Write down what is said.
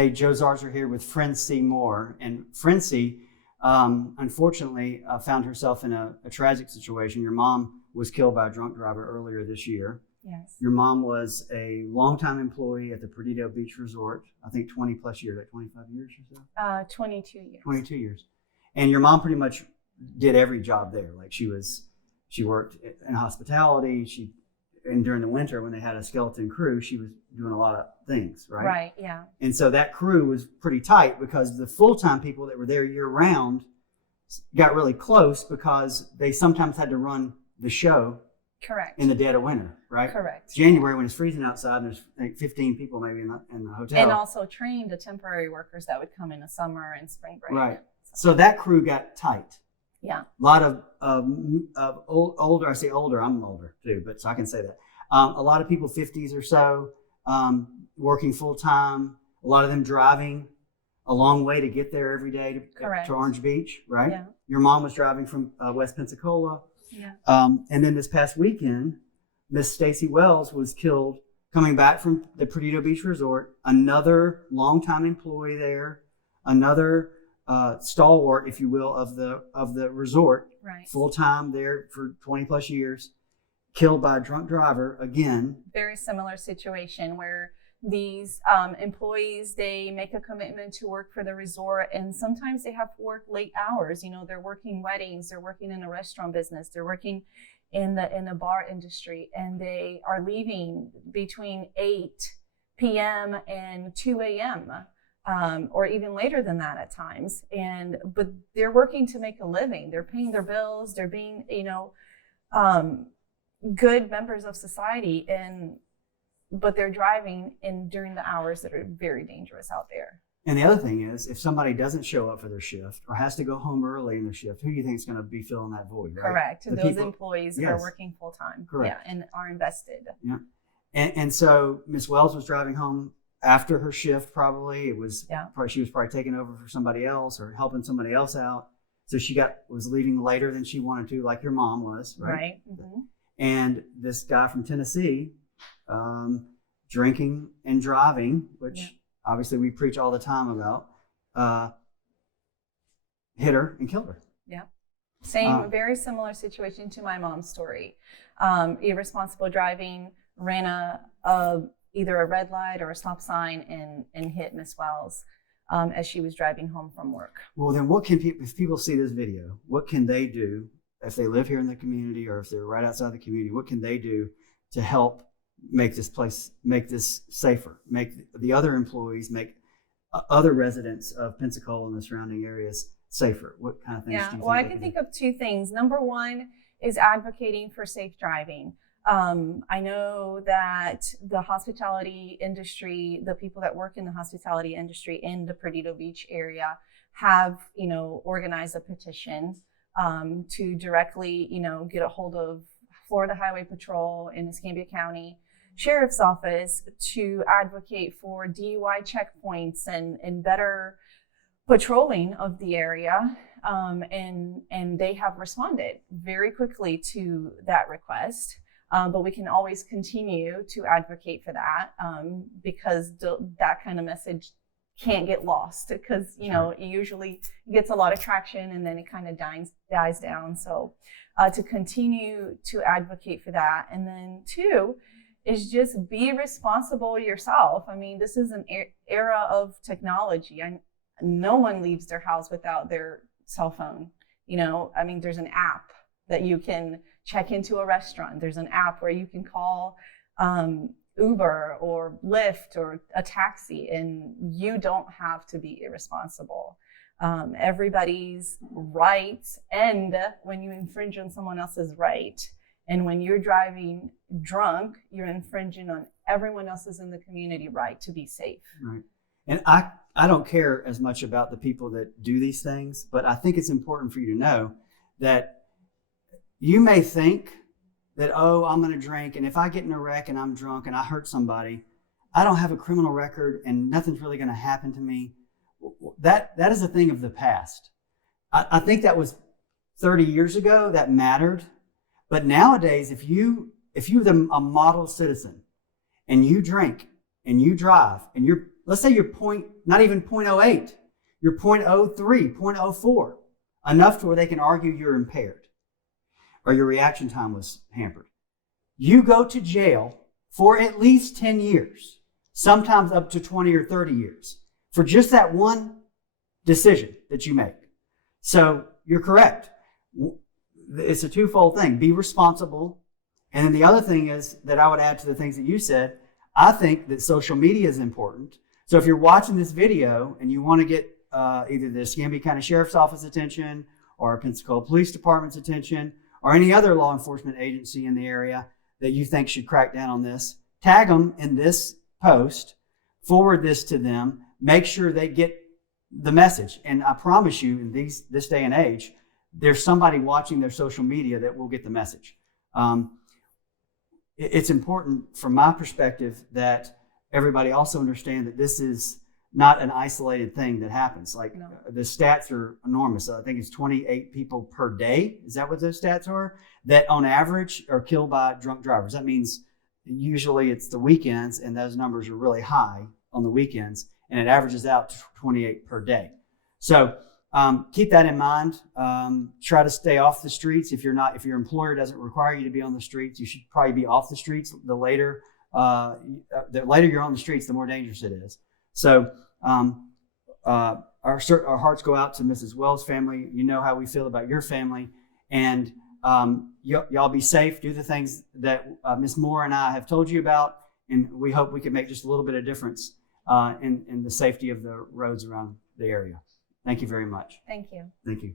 Hey, Joe Zarzaur here with Frency Moore. And Frency, unfortunately, found herself in a tragic situation. Your mom was killed by a drunk driver earlier this year. Yes. Your mom was a longtime employee at the Perdido Beach Resort, I think 20 plus years, like 25 years or so? 22 years. 22 years. And your mom pretty much did every job there. Like she worked in hospitality. And during the winter when they had a skeleton crew, she was doing a lot of things, right? Right, yeah. And so that crew was pretty tight because the full-time people that were there year round got really close because they sometimes had to run the show. Correct. In the dead of winter, right? Correct. January when it's freezing outside and there's like 15 people maybe in the hotel. And also trained the temporary workers that would come in the summer and spring break. Right. So that crew got tight. Yeah. A lot of older, I say older, I'm older too, but so I can say that. A lot of people 50s or so, working full time, a lot of them driving a long way to get there every day to Orange Beach, right? Yeah. Your mom was driving from West Pensacola. Yeah. And then this past weekend, Miss Stacy Wells was killed coming back from the Perdido Beach Resort, another longtime employee there, another stalwart, if you will, of the resort, right. Full time there for 20 plus years, killed by a drunk driver again. Very similar situation where these employees, they make a commitment to work for the resort, and sometimes they have to work late hours. You know, they're working weddings, they're working in a restaurant business, they're working in the bar industry, and they are leaving between 8 p.m. and 2 a.m. Or even later than that at times. But they're working to make a living. They're paying their bills. They're being, good members of society, but they're driving during the hours that are very dangerous out there. And the other thing is, if somebody doesn't show up for their shift or has to go home early in their shift, who do you think is going to be filling that void, right? Correct. Those employees who are working full time. Correct. Yeah, and are invested. Yeah. And so Miss Wells was driving home after her shift, probably. She was probably taking over for somebody else or helping somebody else out. So she was leaving later than she wanted to, like your mom was, right? Right. Mm-hmm. And this guy from Tennessee, drinking and driving, which obviously we preach all the time about, hit her and killed her. Yeah. Same, very similar situation to my mom's story. Irresponsible driving, ran either a red light or a stop sign and hit Miss Wells as she was driving home from work. Well, then what can people, if people see this video, what can they do if they live here in the community or if they're right outside the community? What can they do to help make this safer, make the other employees, make other residents of Pensacola and the surrounding areas safer? What kind of things do you think? Well, I can think of two things. Number one is advocating for safe driving. I know that the hospitality industry, the people that work in the hospitality industry in the Perdido Beach area have, organized a petition to directly, get a hold of Florida Highway Patrol in Escambia County Sheriff's Office to advocate for DUI checkpoints and better patrolling of the area. And they have responded very quickly to that request. But we can always continue to advocate for that because that kind of message can't get lost because, it usually gets a lot of traction and then it kind of dies down. So to continue to advocate for that. And then two is just be responsible yourself. I mean, this is an era of technology. No one leaves their house without their cell phone. There's an app that you can check into a restaurant. There's an app where you can call Uber or Lyft or a taxi, and you don't have to be irresponsible. Everybody's rights end when you infringe on someone else's right. And when you're driving drunk, you're infringing on everyone else's in the community right to be safe. Right. And I don't care as much about the people that do these things, but I think it's important for you to know that you may think that, I'm going to drink, and if I get in a wreck and I'm drunk and I hurt somebody, I don't have a criminal record and nothing's really going to happen to me. That is a thing of the past. I think that was 30 years ago that mattered. But nowadays, if you're a model citizen and you drink and you drive and you're let's say you're not even 0.08, you're 0.03, 0.04, enough to where they can argue you're impaired or your reaction time was hampered. You go to jail for at least 10 years, sometimes up to 20 or 30 years, for just that one decision that you make. So you're correct. It's a twofold thing. Be responsible. And then the other thing is that I would add to the things that you said, I think that social media is important. So if you're watching this video and you want to get either the Escambia County Sheriff's Office attention or Pensacola Police Department's attention or any other law enforcement agency in the area that you think should crack down on this, tag them in this post, forward this to them, make sure they get the message. And I promise you, in this day and age, there's somebody watching their social media that will get the message. It's important from my perspective that everybody also understand that this is not an isolated thing that happens. Like the stats are enormous. I think it's 28 people per day. Is that what those stats are? That on average are killed by drunk drivers. That means usually it's the weekends and those numbers are really high on the weekends and it averages out to 28 per day. So keep that in mind. Try to stay off the streets. If your employer doesn't require you to be on the streets, you should probably be off the streets. The later you're on the streets, the more dangerous it is. So our hearts go out to Mrs. Wells' family. You know how we feel about your family, and y'all be safe. Do the things that Ms. Moore and I have told you about, and we hope we can make just a little bit of difference in the safety of the roads around the area. Thank you very much. Thank you. Thank you.